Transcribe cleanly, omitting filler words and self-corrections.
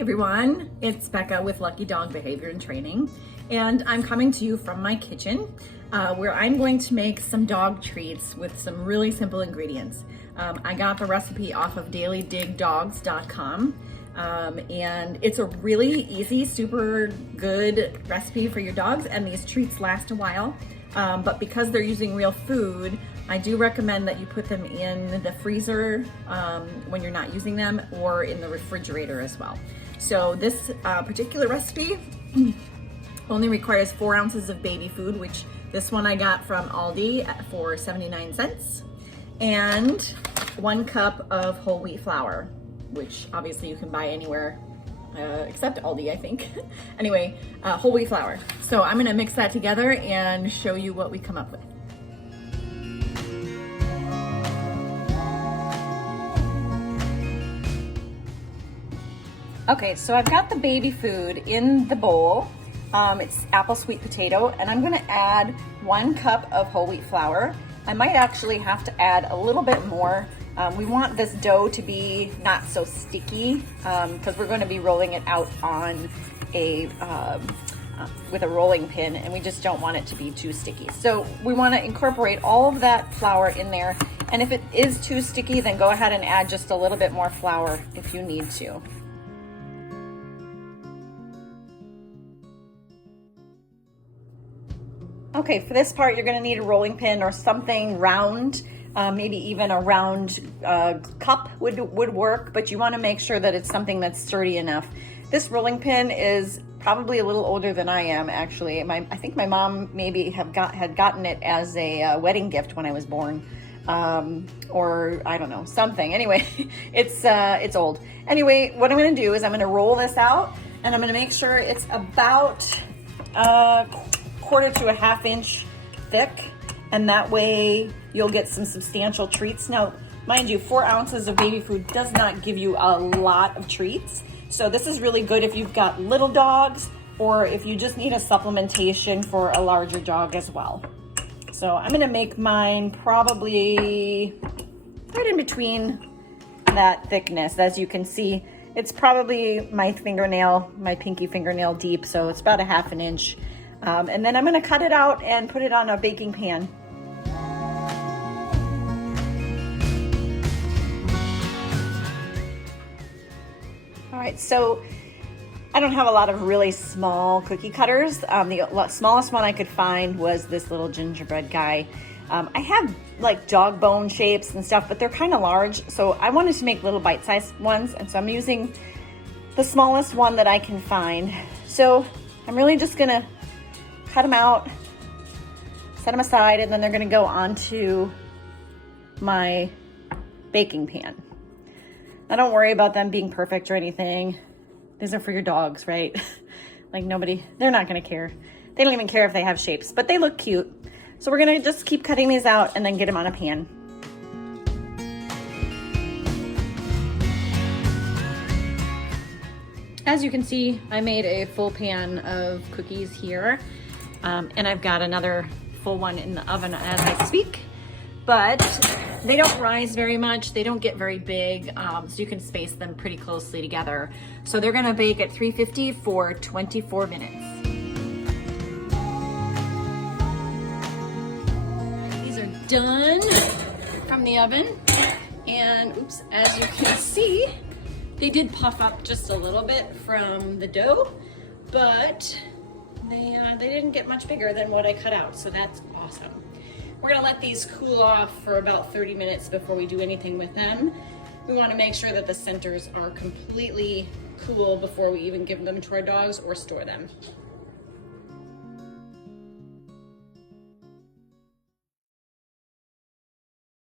everyone, it's Becca with Lucky Dog Behavior and Training, and I'm coming to you from my kitchen where I'm going to make some dog treats with some really simple ingredients. I got the recipe off of dailydigdogs.com and it's a really easy, super good recipe for your dogs, and these treats last a while, but because they're using real food, I do recommend that you put them in the freezer when you're not using them, or in the refrigerator as well. So this particular recipe only requires 4 ounces of baby food, which this one I got from Aldi for 79 cents, and 1 cup of whole wheat flour, which obviously you can buy anywhere except Aldi, I think. Anyway, whole wheat flour. So I'm gonna mix that together and show you what we come up with. Okay, so I've got the baby food in the bowl. It's apple sweet potato, and I'm gonna add 1 cup of whole wheat flour. I might actually have to add a little bit more. We want this dough to be not so sticky because we're going to be rolling it out on with a rolling pin, and we just don't want it to be too sticky. So we want to incorporate all of that flour in there, and if it is too sticky, then go ahead and add just a little bit more flour if you need to. Okay, for this part, you're gonna need a rolling pin or something round, maybe even a round cup would work, but you wanna make sure that it's something that's sturdy enough. This rolling pin is probably a little older than I am, actually. I think my mom maybe had gotten it as a wedding gift when I was born, or I don't know, something. Anyway, it's old. Anyway, what I'm gonna do is I'm gonna roll this out, and I'm gonna make sure it's about 1/4 to a 1/2 inch thick, and that way you'll get some substantial treats. Now, mind you, 4 ounces of baby food does not give you a lot of treats, so this is really good if you've got little dogs, or if you just need a supplementation for a larger dog as well. So I'm gonna make mine probably right in between that thickness. As you can see, it's probably my pinky fingernail deep, so it's about a 1/2 inch. And then I'm gonna cut it out and put it on a baking pan. All right, so I don't have a lot of really small cookie cutters. The smallest one I could find was this little gingerbread guy. I have like dog bone shapes and stuff, but they're kind of large, so I wanted to make little bite-sized ones, and so I'm using the smallest one that I can find. So I'm really just gonna cut them out, set them aside, and then they're gonna go onto my baking pan. Now, don't worry about them being perfect or anything. These are for your dogs, right? Like they're not gonna care. They don't even care if they have shapes, but they look cute. So we're gonna just keep cutting these out and then get them on a pan. As you can see, I made a full pan of cookies here. And I've got another full one in the oven as I speak, but they don't rise very much. They don't get very big, so you can space them pretty closely together. So they're gonna bake at 350 for 24 minutes. These are done from the oven, and oops, as you can see, they did puff up just a little bit from the dough, but they didn't get much bigger than what I cut out, so that's awesome. We're gonna let these cool off for about 30 minutes before we do anything with them. We wanna make sure that the centers are completely cool before we even give them to our dogs or store them.